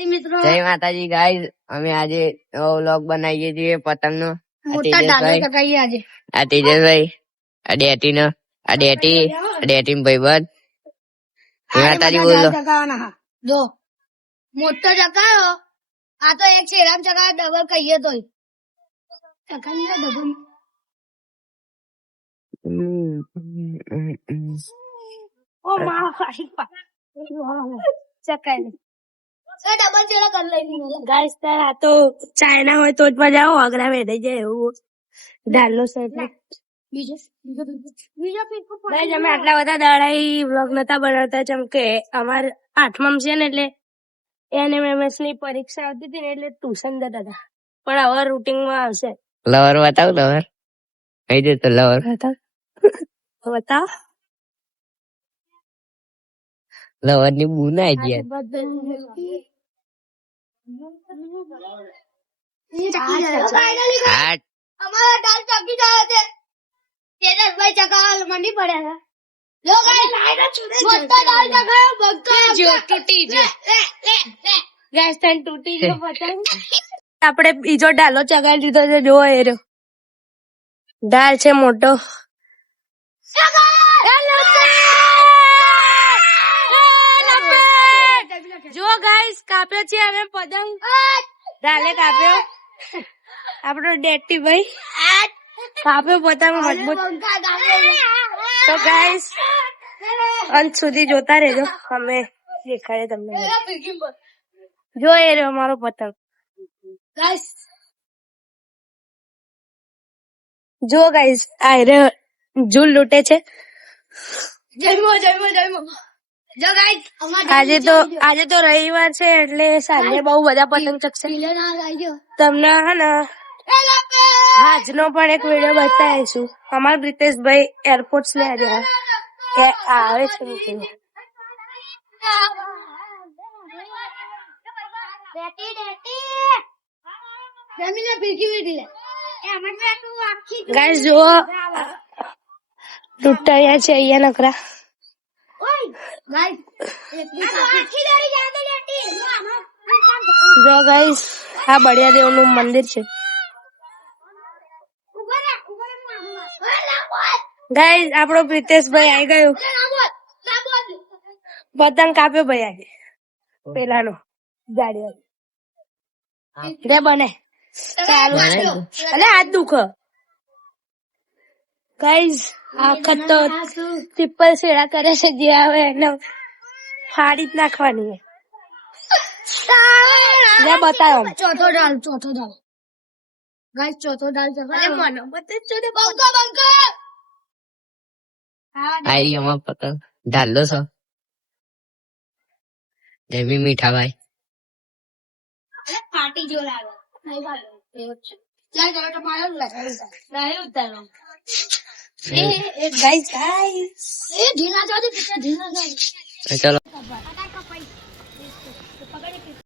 જય માતાજી ગાઈઝ, અમે આજે વ્લોગ બનાવીએ છીએ પતંગ નો. આ તેજસભાઈ, આ ડેટી નો, આ ડેટી ભાઈબંધ. માતાજી બોલો. જો મોટો ચકાયો, આ તો એક શેરામ ચકાયો ડબલ કહીએ તો ચકાની ડબલ. ઓ માં ચકાઈ ડબલ ચેલા કર લઈ ગાઈસ. તાર આ તો ચાઇના હોય તો જ મજા આવો, અગરા વેડાઈ જાય એવું ડાલો સેટ. ગાઈસ અમે આટલા બધા દાડા વ્લોગ નતા બનાવતા જેમ કે અમાર 8મા છે ને, એટલે એનએમએમએસ ની પરીક્ષા આવતી હતી ને, એટલે ટ્યુશન જતા હતા. પણ હવે રૂટીન માં આવશે. લવર બતાવ, લવર કઈ દે તો લવર બતાવ. લવર ની બૂ ના ગયા. અમારા દાલ ચકી જાય છે. તેજસભાઈ ચકાવા મંડી પડ્યા હતા. જો ગાઈસ મોટા દાલ ચકાયો ભગતો જો તૂટી ગયો. ગાઈસ તન તૂટી ગયો પતંગ. આપણે બીજો ડાલો ચગાવી દીધો છે. જો એ રહ્યો ડાલ છે મોટો. જો ગાઈસ કાપ્યો છે હવે પતંગ. ડાલે કાપ્યો આપણો ડેટી ભાઈ, કાપ્યો પતંગ મજબૂત. તો ગાઈસ અંત સુધી જોતા રહેજો, અમે દેખાડે તમને. જો એ રહ્યો મારો પતંગ. જો ગાઈસ આ રહ્યો ઝૂલ લૂટે છે. આજે તો રવિવાર છે એટલે સાંજે બહુ બધા પતંગ ચકશે. તમને હે ને આજનો પણ એક વિડીયો બતાવીશું. અમારા પ્રિતેશભાઈ એરપોર્ટ ને આવે છે. ગાઈસ જુઓ લૂંટાયા છે અહીંયા નકરા. જો ગાઈસ આ બળિયા દેવ નું મંદિર છે. ગાઈસ આપણો પ્રિતેશભાઈ આવી ગયો. પતંગ કાપ્યો ભાઈ આજે પેલાનો ગાડી રે બને ચાલુ છે. અલે હાથ દુખ. ગાઈસ આખત તો ટ્રિપલ શેડા કરે છે. જે આવે એને ફાડી જ નાખવાની. બતાવો ચોથો ડાલ ગાઈસ, ચોથો ડાલ આઈ અમાર પતંગ ઢાલો છો. જેમી મીઠા ભાઈ પાર્ટી જો લાગે ચલો.